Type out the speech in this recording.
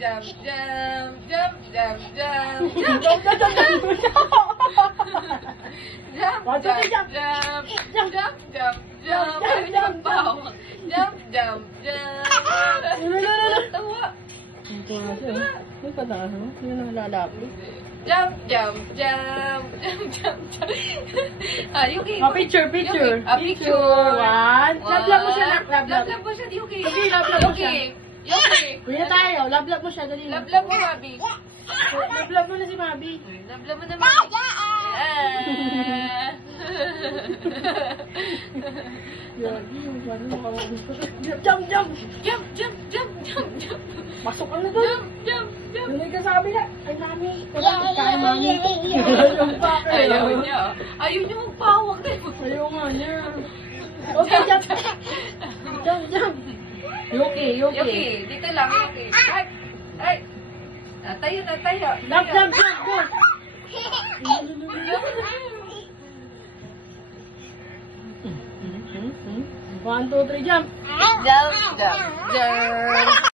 jump, jump, jump, jump, jump, Jump, jump, jump, jump, jump. jump, One, two, three, jump, jump. jump, jump, jump, jump, Ayaw niya magpahawak. Jump, jump, jump. Tawa. May pataas mo? Sino nang lalapit? Jump, jump, jump, jump, jump, jump. Ah, Yuki. Picture. Yuki. Picture. One. Love mo siya, nak. Love mo siya, Yuki. Yuki, love mo siya. Yuki. Uwi na tayo. Love mo siya. Dali na. Love mo, Mabi. Love mo na si Mabi. Love mo na, Mabi. Jump, jump. Jump, jump, jump, jump, jump. Masok ka na doon. Jump, jump, jump. Dali ka sabi na. Ay, mami. Kaya mami. Yung baka. Ayaw niya. Ayaw niya magpahawak na yun. Ayaw nga niya. Okay, jump. Jump. Yuki. Yuki, dito lang, Yuki. Ay, ay. Tayo. Jump. Go. 1, 2, 3, jump. Jump, jump, jump.